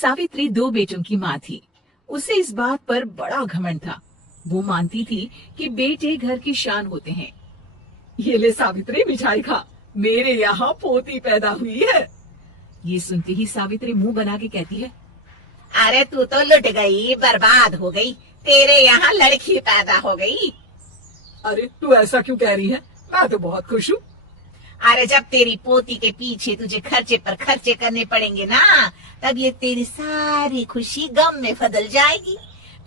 सावित्री 2 बेटों की माँ थी। उसे इस बात पर बड़ा घमंड था। वो मानती थी कि बेटे घर की शान होते हैं। ये ले सावित्री, मिठाई खा, मेरे यहाँ पोती पैदा हुई है। ये सुनते ही सावित्री मुंह बना के कहती है, अरे तू तो लुट गई, बर्बाद हो गई, तेरे यहाँ लड़की पैदा हो गई। अरे तू ऐसा क्यों कह रही है, मैं तो बहुत खुश हूँ। अरे जब तेरी पोती के पीछे तुझे खर्चे पर खर्चे करने पड़ेंगे ना, तब ये तेरी सारी खुशी गम में बदल जाएगी।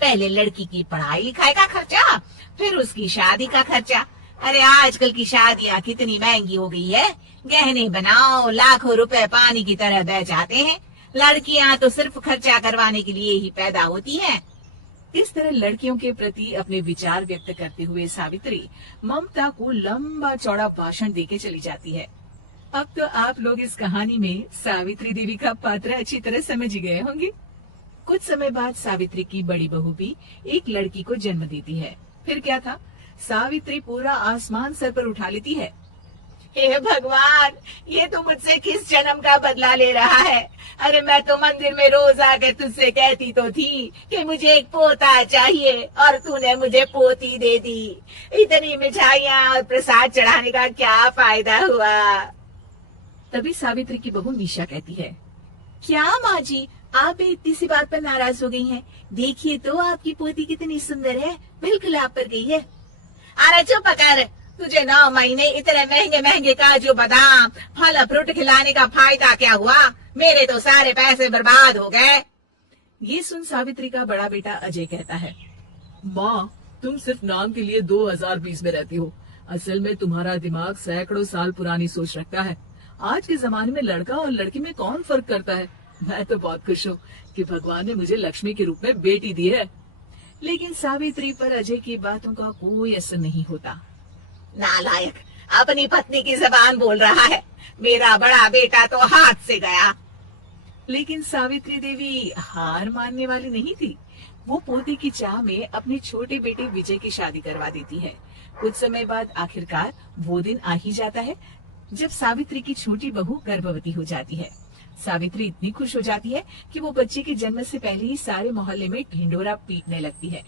पहले लड़की की पढ़ाई लिखाई का खर्चा, फिर उसकी शादी का खर्चा। अरे आजकल की शादियाँ कितनी महंगी हो गई है। गहने बनाओ, लाखों रुपए पानी की तरह बह जाते हैं। लड़कियां तो सिर्फ खर्चा करवाने के लिए ही पैदा होती हैं। इस तरह लड़कियों के प्रति अपने विचार व्यक्त करते हुए सावित्री ममता को लंबा चौड़ा भाषण देके चली जाती है। अब तो आप लोग इस कहानी में सावित्री देवी का पात्र अच्छी तरह समझ ही गए होंगे। कुछ समय बाद सावित्री की बड़ी बहू भी एक लड़की को जन्म देती है। फिर क्या था, सावित्री पूरा आसमान सर पर उठा लेती है। हे भगवान, ये तो मुझसे किस जन्म का बदला ले रहा है। अरे मैं तो मंदिर में रोज आकर तुझसे कहती तो थी कि मुझे एक पोता चाहिए, और तूने मुझे पोती दे दी। इतनी मिठाइयाँ और प्रसाद चढ़ाने का क्या फायदा हुआ। तभी सावित्री की बहू निशा कहती है, क्या माँ जी, आप इतनी सी बात पर नाराज हो गई हैं? देखिए तो आपकी पोती कितनी सुंदर है, बिल्कुल आप पर गई है। अरे चुप कर, तुझे 9 महीने इतने महंगे महंगे काजू बादाम फल फ्रूट खिलाने का फायदा क्या हुआ? मेरे तो सारे पैसे बर्बाद हो गए। ये सुन सावित्री का बड़ा बेटा अजय कहता है, माँ, तुम सिर्फ नाम के लिए 2020 में रहती हो। असल में तुम्हारा दिमाग सैकड़ों साल पुरानी सोच रखता है। आज के जमाने में लड़का और लड़की में कौन फर्क करता है। मैं तो बहुत खुश हूँ कि भगवान ने मुझे लक्ष्मी के रूप में बेटी दी है। लेकिन सावित्री पर अजय की बातों का कोई असर नहीं होता। नालायक, अपनी पत्नी की जबान बोल रहा है। मेरा बड़ा बेटा तो हाथ से गया। लेकिन सावित्री देवी हार मानने वाली नहीं थी। वो पोते की चाह में अपने छोटे बेटे विजय की शादी करवा देती है। कुछ समय बाद आखिरकार वो दिन आ ही जाता है जब सावित्री की छोटी बहू गर्भवती हो जाती है। सावित्री इतनी खुश हो जाती है कि वो बच्चे के जन्म से पहले ही सारे मोहल्ले में ढिंढोरा पीटने लगती है।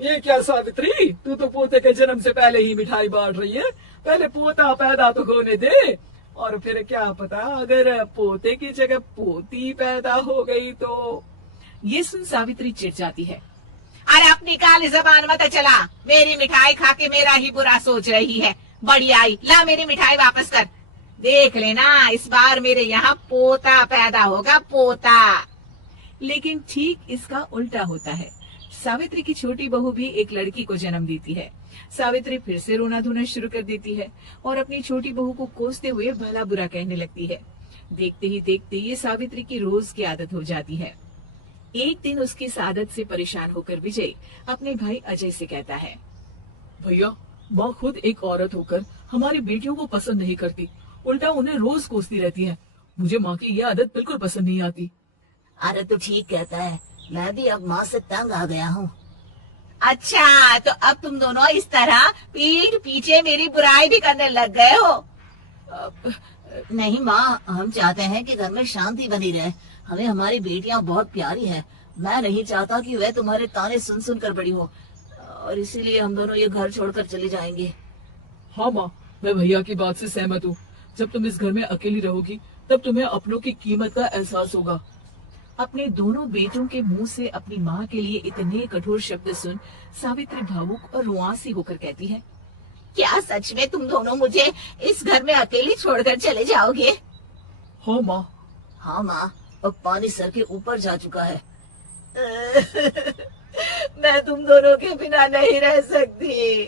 ये क्या सावित्री, तू तो पोते के जन्म से पहले ही मिठाई बांट रही है। पहले पोता पैदा तो होने दे, और फिर क्या पता अगर पोते की जगह पोती पैदा हो गई तो। ये सुन सावित्री चिढ़ जाती है। अरे अपनी काली जबान मत चला, मेरी मिठाई खा के मेरा ही बुरा सोच रही है। बड़ी आई, ला मेरी मिठाई वापस कर। देख लेना, इस बार मेरे यहाँ पोता पैदा होगा, पोता। लेकिन ठीक इसका उल्टा होता है। सावित्री की छोटी बहू भी एक लड़की को जन्म देती है। सावित्री फिर से रोना धोना शुरू कर देती है और अपनी छोटी बहू को कोसते हुए भला बुरा कहने लगती है। देखते ही देखते ये सावित्री की रोज की आदत हो जाती है। एक दिन उसकी इस आदत से परेशान होकर विजय अपने भाई अजय से कहता है, भैया, माँ खुद एक औरत होकर हमारी बेटियों को पसंद नहीं करती, उल्टा उन्हें रोज कोसती रहती है। मुझे माँ की ये आदत बिल्कुल पसंद नहीं आती। अरे तू ठीक कहता है, मैं भी अब माँ से तंग आ गया हूँ। अच्छा, तो अब तुम दोनों इस तरह पीठ पीछे मेरी बुराई भी करने लग गए हो। नहीं माँ, हम चाहते हैं कि घर में शांति बनी रहे। हमें हमारी बेटियाँ बहुत प्यारी हैं। मैं नहीं चाहता कि वह तुम्हारे ताने सुन सुन कर बड़ी हो, और इसीलिए हम दोनों ये घर छोड़कर चले जाएंगे। हाँ माँ, मैं भैया की बात से सहमत हूँ। जब तुम इस घर में अकेली रहोगी तब तुम्हें अपनों की कीमत का एहसास होगा। अपने दोनों बेटों के मुंह से अपनी माँ के लिए इतने कठोर शब्द सुन सावित्री भावुक और रुआंसी होकर कहती है, क्या सच में तुम दोनों मुझे इस घर में अकेली छोड़कर चले जाओगे? हाँ माँ। हाँ माँ, अब पानी सर के ऊपर जा चुका है। मैं तुम दोनों के बिना नहीं रह सकती।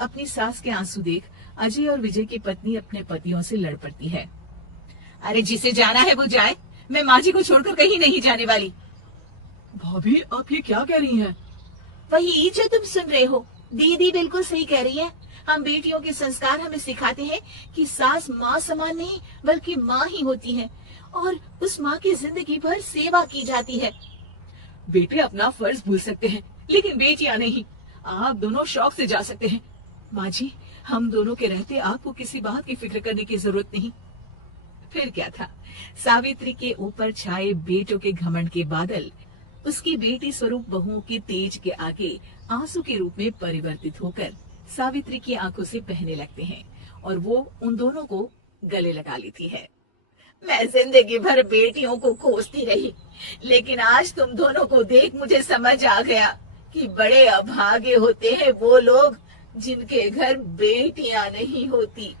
अपनी सास के आंसू देख अजय और विजय की पत्नी अपने पतियों से लड़ पड़ती है। अरे जिसे जाना है वो जाए, मैं माँ जी को छोड़कर कहीं नहीं जाने वाली। भाभी, आप ये क्या कह रही हैं? वही जो तुम सुन रहे हो, दीदी बिल्कुल सही कह रही है। हम बेटियों के संस्कार हमें सिखाते हैं कि सास माँ समान नहीं बल्कि माँ ही होती है, और उस माँ की जिंदगी भर सेवा की जाती है। बेटे अपना फर्ज भूल सकते हैं, लेकिन बेटियां नहीं। आप दोनों शौक से जा सकते हैं। माँ जी, हम दोनों के रहते आपको किसी बात की फिक्र करने की जरूरत नहीं। फिर क्या था, सावित्री के ऊपर छाए बेटों के घमंड के बादल उसकी बेटी स्वरूप बहुओं के तेज के आगे आंसू के रूप में परिवर्तित होकर सावित्री की आंखों से बहने लगते हैं और वो उन दोनों को गले लगा लेती है। मैं जिंदगी भर बेटियों को खोजती रही, लेकिन आज तुम दोनों को देख मुझे समझ आ गया कि बड़े अभागे होते हैं वो लोग जिनके घर बेटियां नहीं होती।